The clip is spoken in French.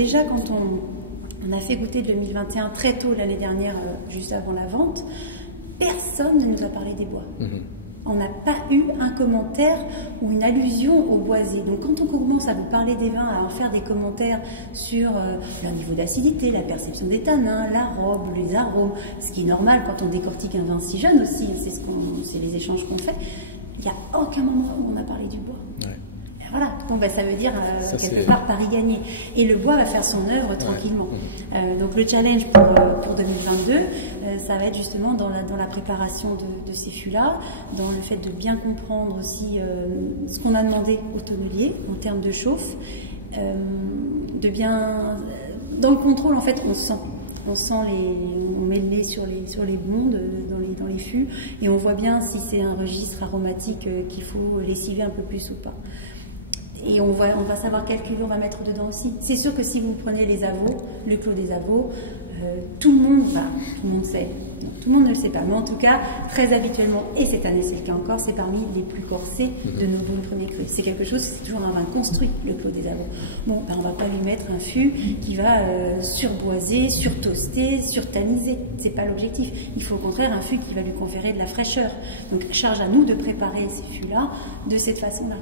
Déjà, quand on a fait goûter 2021 très tôt l'année dernière, juste avant la vente, personne ne nous a parlé des bois. On n'a pas eu un commentaire ou une allusion au boisé. Donc quand on commence à vous parler des vins, à en faire des commentaires sur leur niveau d'acidité, la perception des tanins, la robe, les arômes, ce qui est normal quand on décortique un vin si jeune aussi, c'est les échanges qu'on fait, il n'y a aucun moment où on a parlé du bois. Ouais. Voilà, bon, ben, ça veut dire quelque part pari gagné. Et le bois va faire son œuvre tranquillement. Donc le challenge pour 2022, ça va être justement dans la préparation de ces fûts-là, dans le fait de bien comprendre aussi ce qu'on a demandé au tonnelier en termes de chauffe, de bien... Dans le contrôle, en fait, on sent on met le nez sur les bondes, dans les fûts, et on voit bien si c'est un registre aromatique qu'il faut lessiver un peu plus ou pas. Et on va savoir quel cuve on va mettre dedans aussi. C'est sûr que si vous prenez les avaux, le clos des avaux, tout le monde sait. Non, tout le monde ne le sait pas, mais en tout cas, très habituellement, et cette année c'est le cas encore, c'est parmi les plus corsés de nos bons premiers crus. C'est quelque chose, c'est toujours un vin construit, le clos des avaux. Bon, ben, on ne va pas lui mettre un fût qui va surboiser, surtoaster, surtaniser. C'est pas l'objectif. Il faut au contraire un fût qui va lui conférer de la fraîcheur. Donc, charge à nous de préparer ces fûts-là de cette façon-là.